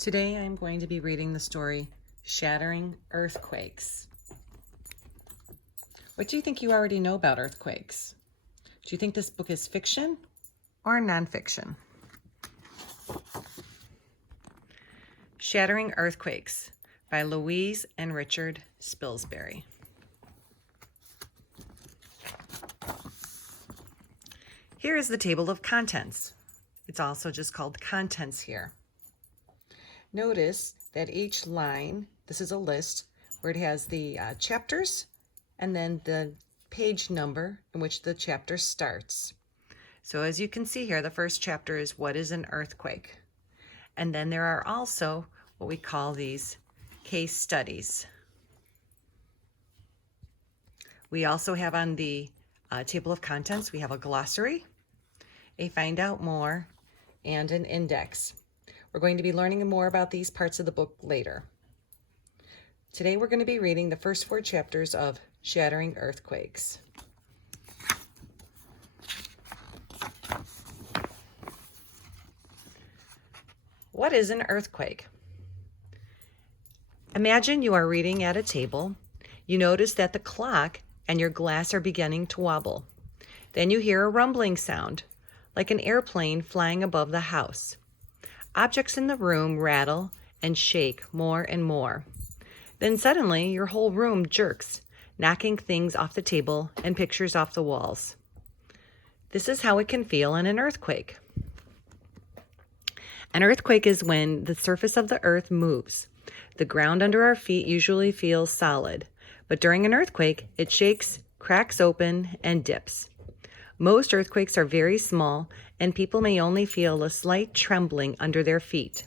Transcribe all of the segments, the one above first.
Today I'm going to be reading the story Shattering Earthquakes. What do you think you already know about earthquakes? Do you think this book is fiction or nonfiction? Shattering Earthquakes by Louise and Richard Spilsbury. Here is the table of contents. It's also just called contents here. Notice that each line, this is a list where it has the chapters and then the page number in which the chapter starts. So as you can see here, the first chapter is what is an earthquake? And then there are also what we call these case studies. We also have on the table of contents, we have a glossary, a find out more, and an index. We're going to be learning more about these parts of the book later. Today we're going to be reading the first 4 chapters of Shattering Earthquakes. What is an earthquake? Imagine you are reading at a table. You notice that the clock and your glass are beginning to wobble. Then you hear a rumbling sound, like an airplane flying above the house. Objects in the room rattle and shake more and more. Then suddenly your whole room jerks, knocking things off the table and pictures off the walls. This is how it can feel in an earthquake. An earthquake is when the surface of the earth moves. The ground under our feet usually feels solid, but during an earthquake, it shakes, cracks open, and dips. Most earthquakes are very small, and people may only feel a slight trembling under their feet.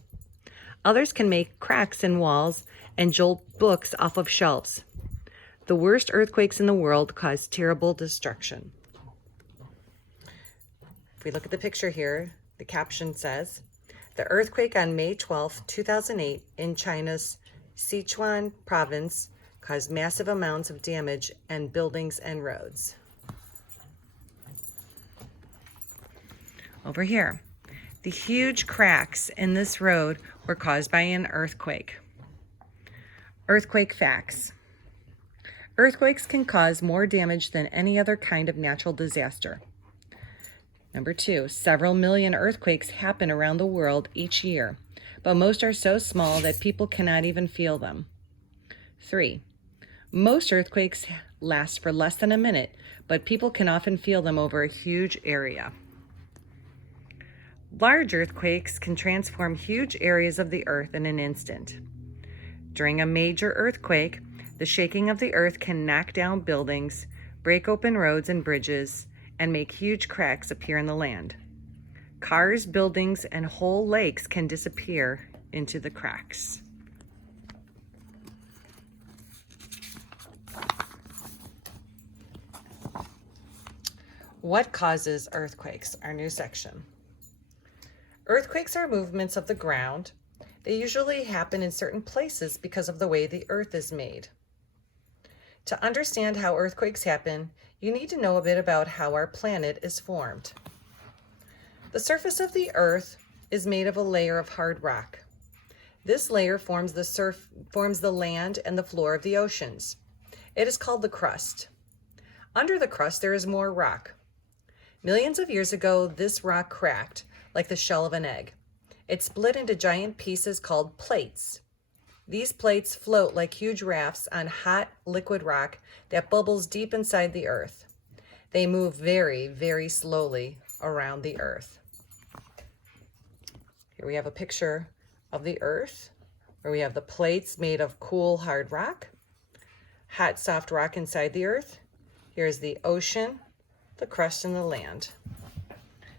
Others can make cracks in walls and jolt books off of shelves. The worst earthquakes in the world cause terrible destruction. If we look at the picture here, the caption says, "The earthquake on May 12, 2008 in China's Sichuan province caused massive amounts of damage and buildings and roads." Over here, the huge cracks in this road were caused by an earthquake. Earthquake facts. Earthquakes can cause more damage than any other kind of natural disaster. Number 2, several million earthquakes happen around the world each year, but most are so small that people cannot even feel them. 3, most earthquakes last for less than a minute, but people can often feel them over a huge area. Large earthquakes can transform huge areas of the earth in an instant. During a major earthquake, the shaking of the earth can knock down buildings, break open roads and bridges, and make huge cracks appear in the land. Cars, buildings, and whole lakes can disappear into the cracks. What causes earthquakes? Our new section. Earthquakes are movements of the ground. They usually happen in certain places because of the way the earth is made. To understand how earthquakes happen, you need to know a bit about how our planet is formed. The surface of the earth is made of a layer of hard rock. This layer forms the land and the floor of the oceans. It is called the crust. Under the crust, there is more rock. Millions of years ago, this rock cracked, like the shell of an egg. It split into giant pieces called plates. These plates float like huge rafts on hot liquid rock that bubbles deep inside the earth. They move very, very slowly around the earth. Here we have a picture of the earth where we have the plates made of cool, hard rock, hot, soft rock inside the earth. Here's the ocean, the crust, and the land.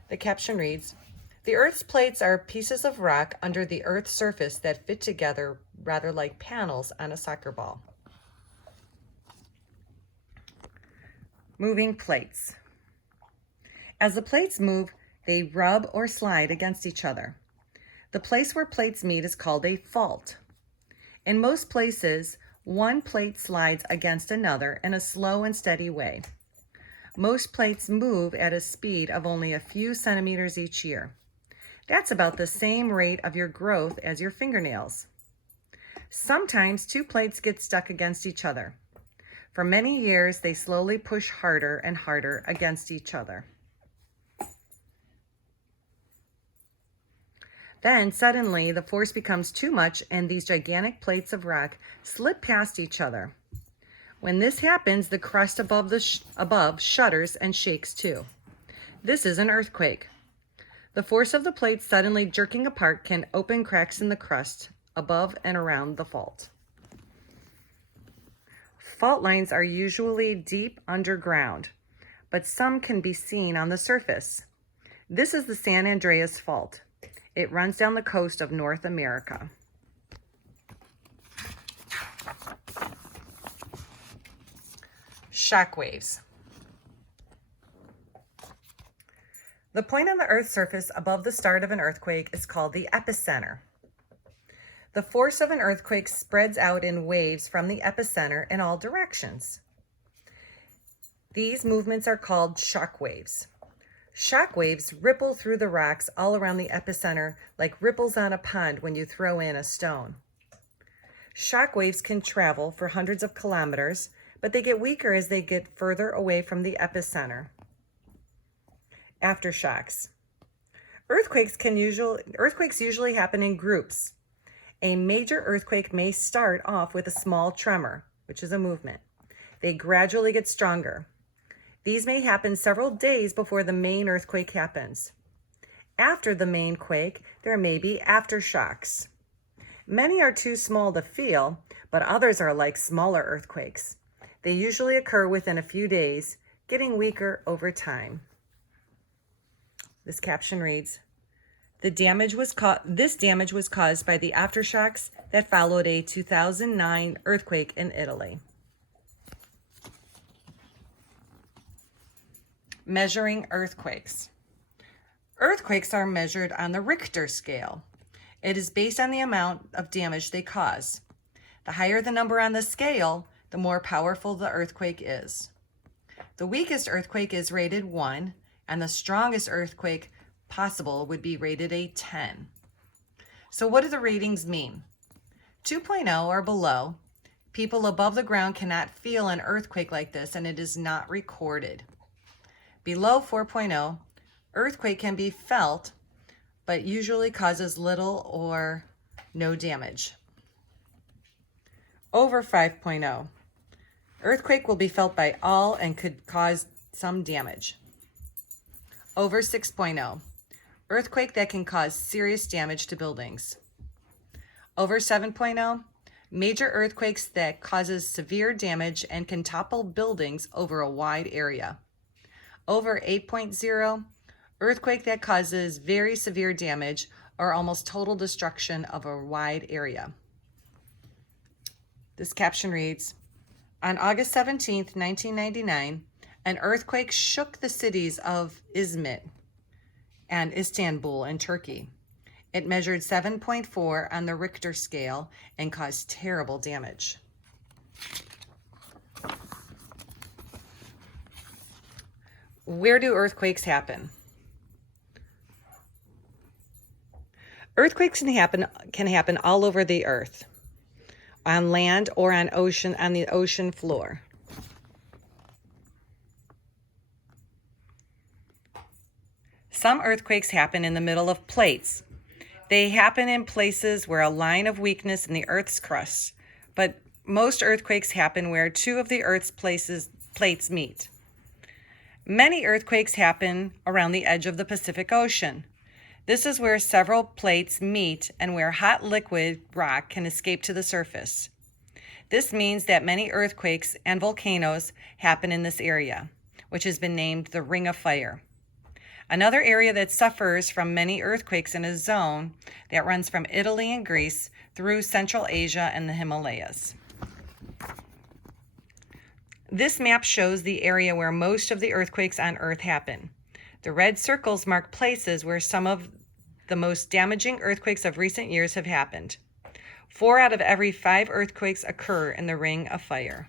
The caption reads, "The Earth's plates are pieces of rock under the Earth's surface that fit together rather like panels on a soccer ball." Moving plates. As the plates move, they rub or slide against each other. The place where plates meet is called a fault. In most places, one plate slides against another in a slow and steady way. Most plates move at a speed of only a few centimeters each year. That's about the same rate of your growth as your fingernails. Sometimes two plates get stuck against each other. For many years, they slowly push harder and harder against each other. Then suddenly the force becomes too much and these gigantic plates of rock slip past each other. When this happens, the crust above shudders and shakes too. This is an earthquake. The force of the plates suddenly jerking apart can open cracks in the crust above and around the fault. Fault lines are usually deep underground, but some can be seen on the surface. This is the San Andreas Fault. It runs down the coast of North America. Shock waves. The point on the Earth's surface above the start of an earthquake is called the epicenter. The force of an earthquake spreads out in waves from the epicenter in all directions. These movements are called shock waves. Shock waves ripple through the rocks all around the epicenter like ripples on a pond when you throw in a stone. Shock waves can travel for hundreds of kilometers, but they get weaker as they get further away from the epicenter. Aftershocks. Earthquakes usually happen in groups. A major earthquake may start off with a small tremor, which is a movement. They gradually get stronger. These may happen several days before the main earthquake happens. After the main quake, there may be aftershocks. Many are too small to feel, but others are like smaller earthquakes. They usually occur within a few days, getting weaker over time. This caption reads, this damage was caused by the aftershocks that followed a 2009 earthquake in Italy. Measuring earthquakes. Earthquakes are measured on the Richter scale. It is based on the amount of damage they cause. The higher the number on the scale, the more powerful the earthquake is. The weakest earthquake is rated 1, and the strongest earthquake possible would be rated a 10. So what do the ratings mean? 2.0 or below, people above the ground cannot feel an earthquake like this, and it is not recorded. Below 4.0, earthquake can be felt, but usually causes little or no damage. Over 5.0, earthquake will be felt by all and could cause some damage. Over 6.0, earthquake that can cause serious damage to buildings. Over 7.0, major earthquakes that causes severe damage and can topple buildings over a wide area. Over 8.0, earthquake that causes very severe damage or almost total destruction of a wide area. This caption reads, on August 17, 1999, an earthquake shook the cities of Izmit and Istanbul in Turkey. It measured 7.4 on the Richter scale and caused terrible damage. Where do earthquakes happen? Earthquakes can happen all over the earth, on land or on the ocean floor. Some earthquakes happen in the middle of plates. They happen in places where a line of weakness in the Earth's crust, but most earthquakes happen where two of the Earth's plates meet. Many earthquakes happen around the edge of the Pacific Ocean. This is where several plates meet and where hot liquid rock can escape to the surface. This means that many earthquakes and volcanoes happen in this area, which has been named the Ring of Fire. Another area that suffers from many earthquakes in a zone that runs from Italy and Greece through Central Asia and the Himalayas. This map shows the area where most of the earthquakes on Earth happen. The red circles mark places where some of the most damaging earthquakes of recent years have happened. 4 out of every 5 earthquakes occur in the Ring of Fire.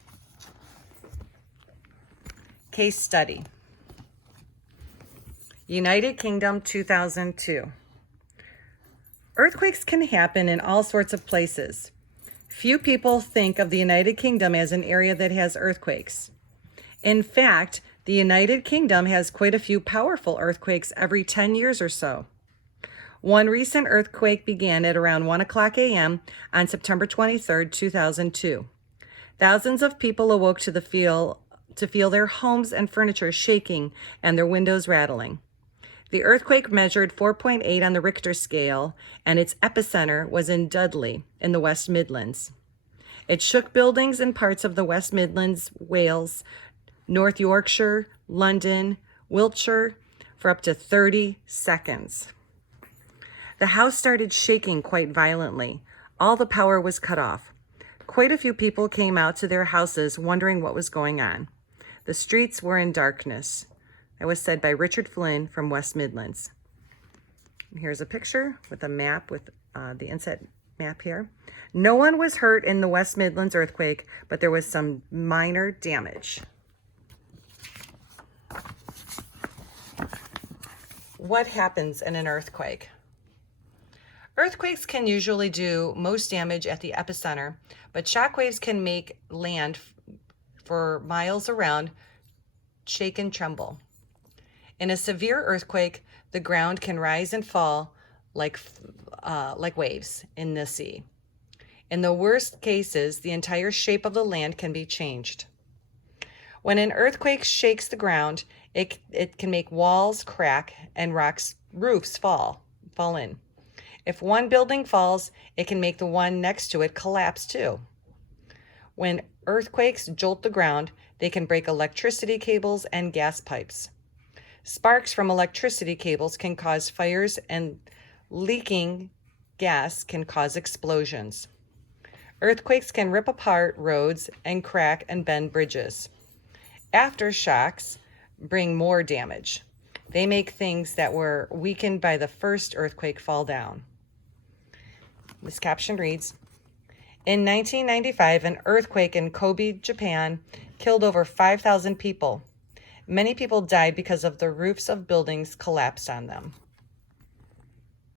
Case study. United Kingdom, 2002. Earthquakes can happen in all sorts of places. Few people think of the United Kingdom as an area that has earthquakes. In fact, the United Kingdom has quite a few powerful earthquakes every 10 years or so. One recent earthquake began at around 1 o'clock a.m. on September 23, 2002. Thousands of people awoke to feel their homes and furniture shaking and their windows rattling. The earthquake measured 4.8 on the Richter scale, and its epicenter was in Dudley in the West Midlands. It shook buildings in parts of the West Midlands, Wales, North Yorkshire, London, Wiltshire for up to 30 seconds. The house started shaking quite violently. All the power was cut off. Quite a few people came out to their houses wondering what was going on. The streets were in darkness. That was said by Richard Flynn from West Midlands. Here's a picture with a map with the inset map here. No one was hurt in the West Midlands earthquake, but there was some minor damage. What happens in an earthquake? Earthquakes can usually do most damage at the epicenter, but shockwaves can make land for miles around shake and tremble. In a severe earthquake, the ground can rise and fall like waves in the sea. In the worst cases, the entire shape of the land can be changed. When an earthquake shakes the ground, it can make walls crack and roofs fall in. If one building falls, it can make the one next to it collapse too. When earthquakes jolt the ground, they can break electricity cables and gas pipes. Sparks from electricity cables can cause fires, and leaking gas can cause explosions. Earthquakes can rip apart roads and crack and bend bridges. Aftershocks bring more damage. They make things that were weakened by the first earthquake fall down. This caption reads, in 1995, an earthquake in Kobe, Japan, killed over 5,000 people. Many people died because of the roofs of buildings collapsed on them.